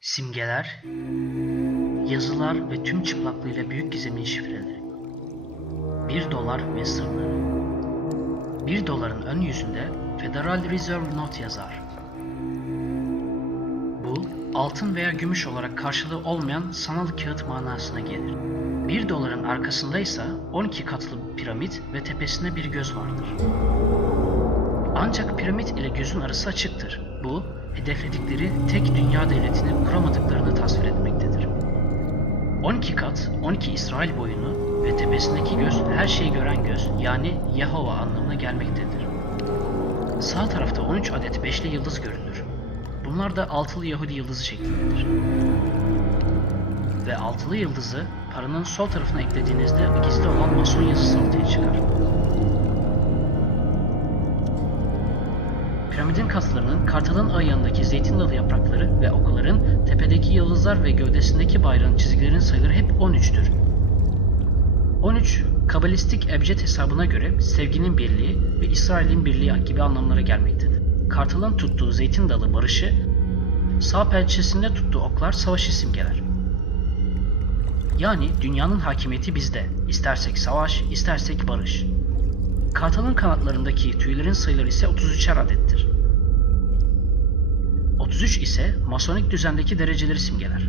Simgeler, yazılar ve tüm çıplaklığıyla büyük gizemin şifreleri. 1 dolar ve sırları. 1 doların ön yüzünde Federal Reserve Note yazar. Bu, altın veya gümüş olarak karşılığı olmayan sanal kağıt manasına gelir. 1 doların arkasında ise 12 katlı bir piramit ve tepesinde bir göz vardır. Ancak piramit ile gözün arası açıktır. Bu, hedefledikleri tek dünya devletini kuramadıklarını tasvir etmektedir. 12 kat, 12 İsrail boyunu ve tepesindeki göz her şeyi gören göz yani Yahova anlamına gelmektedir. Sağ tarafta 13 adet beşli yıldız görünür. Bunlar da altılı Yahudi yıldızı şeklindedir. Ve altılı yıldızı paranın sol tarafına eklediğinizde gizli olan mason yazısı ortaya çıkar. Piramidin kaslarının kartalın ayağındaki zeytin dalı yaprakları ve okuların tepedeki yıldızlar ve gövdesindeki bayrağın çizgilerin sayıları hep 13'tür. 13, kabalistik ebced hesabına göre sevginin birliği ve İsrail'in birliği gibi anlamlara gelmektedir. Kartalın tuttuğu zeytin dalı barışı, sağ pençesinde tuttuğu oklar savaşı simgeler. Yani dünyanın hakimiyeti bizde. İstersek savaş, istersek barış. Kartalın kanatlarındaki tüylerin sayıları ise 33'er adettir. 33 ise masonik düzendeki dereceleri simgeler.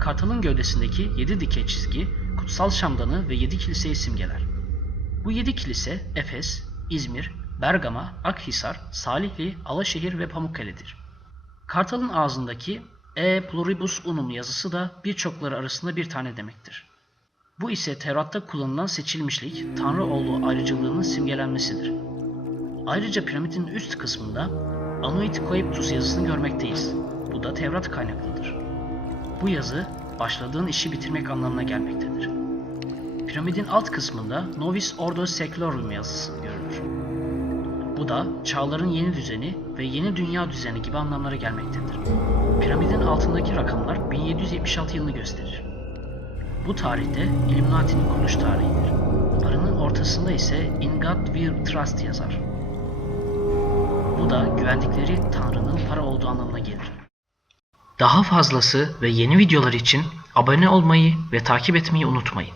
Kartalın gövdesindeki 7 dikey çizgi, kutsal şamdanı ve 7 kiliseyi simgeler. Bu 7 kilise Efes, İzmir, Bergama, Akhisar, Salihli, Alaşehir ve Pamukkale'dir. Kartalın ağzındaki E pluribus unum yazısı da birçokları arasında bir tane demektir. Bu ise Tevrat'ta kullanılan seçilmişlik, Tanrı oğlu ayrıcalığının simgelenmesidir. Ayrıca piramidin üst kısmında Anuit Coeptus yazısını görmekteyiz. Bu da Tevrat kaynaklıdır. Bu yazı başladığın işi bitirmek anlamına gelmektedir. Piramidin alt kısmında Novis Ordo Seclorum yazısı görülür. Bu da çağların yeni düzeni ve yeni dünya düzeni gibi anlamlara gelmektedir. Piramidin altındaki rakamlar 1776 yılını gösterir. Bu tarihte Illuminati'nin kuruluş tarihidir. Barının ortasında ise In God We Trust yazar. Bu da güvendikleri Tanrı'nın para olduğu anlamına gelir. Daha fazlası ve yeni videolar için abone olmayı ve takip etmeyi unutmayın.